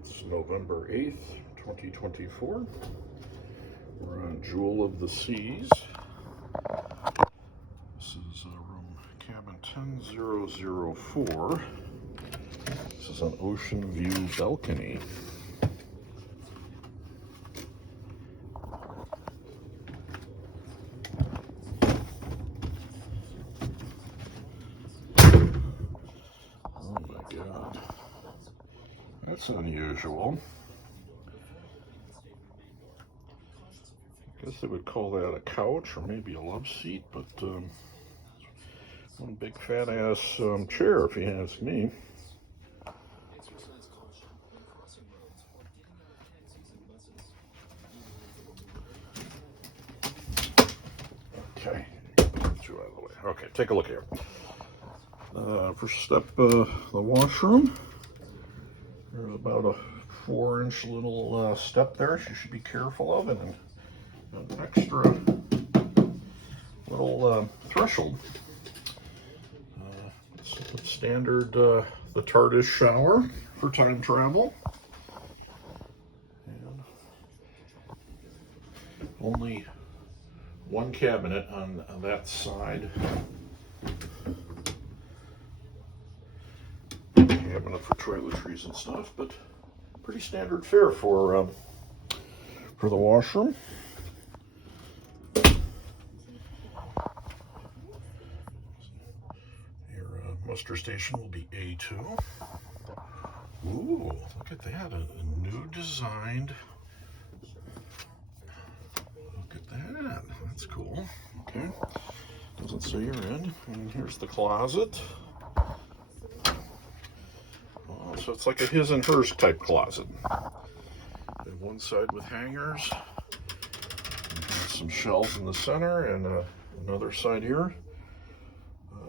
It's November 8th, 2024. We're on Jewel of the Seas. This is room cabin 10004. This is an ocean view balcony. Oh my God. That's unusual. I guess they would call that a couch or maybe a love seat, but one big fat ass chair, if you ask me. Okay, get you out of the way. Okay, take a look here. First step, the washroom. There's about a 4-inch little step there. You should be careful of it, and an extra little threshold. Standard the TARDIS shower for time travel. And only one cabinet on that side. Cabinet for toiletries and stuff, but pretty standard fare for the washroom. Your muster station will be A2. Ooh, look at that, a new designed. Look at that, that's cool. Okay, doesn't say you're in. And here's the closet. Oh, so it's like a his and hers type closet. And one side with hangers. Some shelves in the center, and another side here.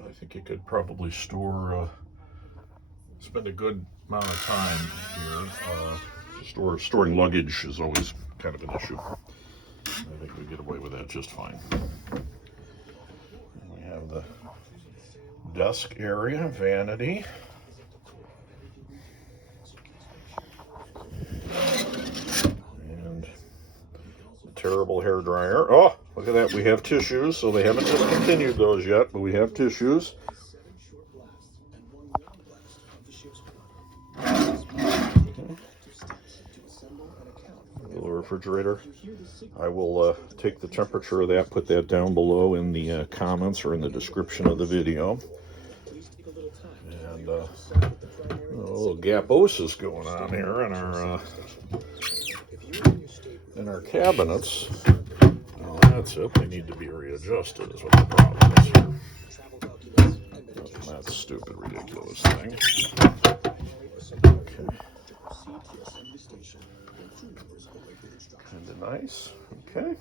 I think you could probably spend a good amount of time here. Storing luggage is always kind of an issue. I think we get away with that just fine. And we have the desk area, vanity. And the terrible hair dryer. Oh, look at that. We have tissues, so they haven't discontinued those yet, but we have tissues. Refrigerator. I will take the temperature of that, put that down below in the comments or in the description of the video. And a little gaposis going on here in our cabinets. Well, that's it. They need to be readjusted is what the problem is here. That stupid, ridiculous thing. Okay. Kind of nice. Okay.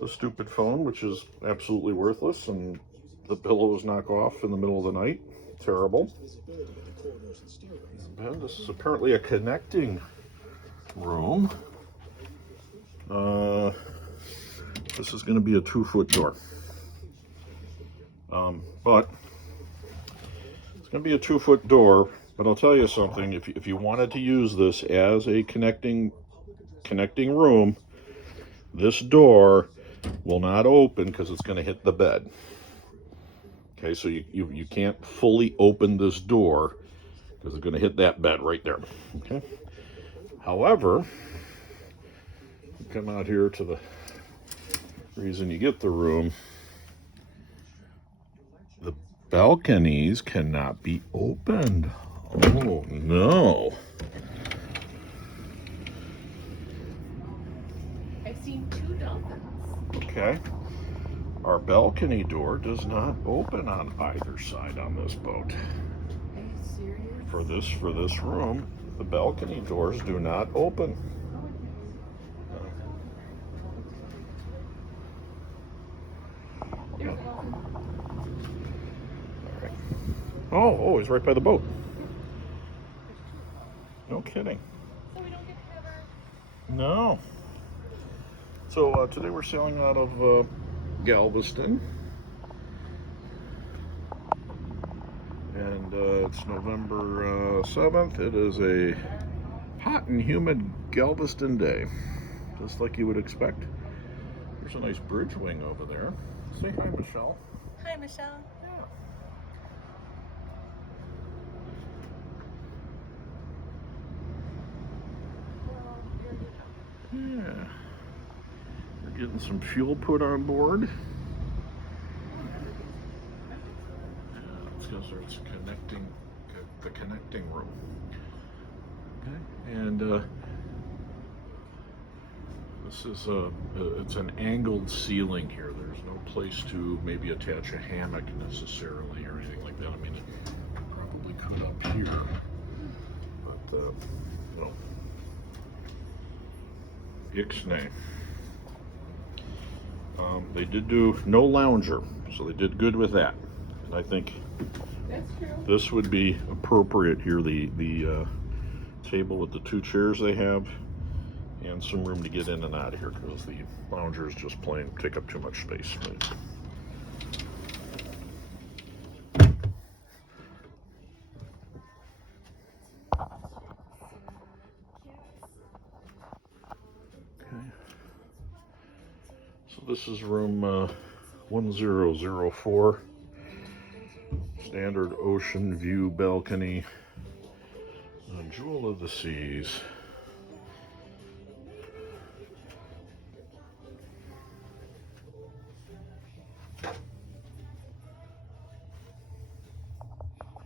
The stupid phone, which is absolutely worthless, and the pillows knock off in the middle of the night. Terrible. And this is apparently a connecting room. This is going to be a 2-foot door. But it's going to be a 2-foot door. But I'll tell you something, if you wanted to use this as a connecting room, this door will not open because it's going to hit the bed. Okay, so you can't fully open this door because it's going to hit that bed right there. Okay. However, you come out here to the reason you get the room. The balconies cannot be opened. Oh, no. I've seen 2 dolphins. Okay. Our balcony door does not open on either side on this boat. Are you serious? For this room, the balcony doors do not open. There's one. All right. Oh, he's right by the boat. No kidding. So we don't get to have our... No. So today we're sailing out of Galveston. And it's November 7th. It is a hot and humid Galveston day, just like you would expect. There's a nice bridge wing over there. Say hi, Michelle. Hi, Michelle. Yeah. We're getting some fuel put on board. Yeah, it's because there's the connecting room. Okay, and this is it's an angled ceiling here. There's no place to maybe attach a hammock necessarily or anything like that. I mean, it probably could up here, but no. Ixnay. They did do no lounger, so they did good with that. And I think That's true. this would be appropriate here. The table with the 2 chairs they have, and some room to get in and out of here because the loungers just plain take up too much space. Okay. So this is room 1004. Standard ocean view balcony. Jewel of the Seas.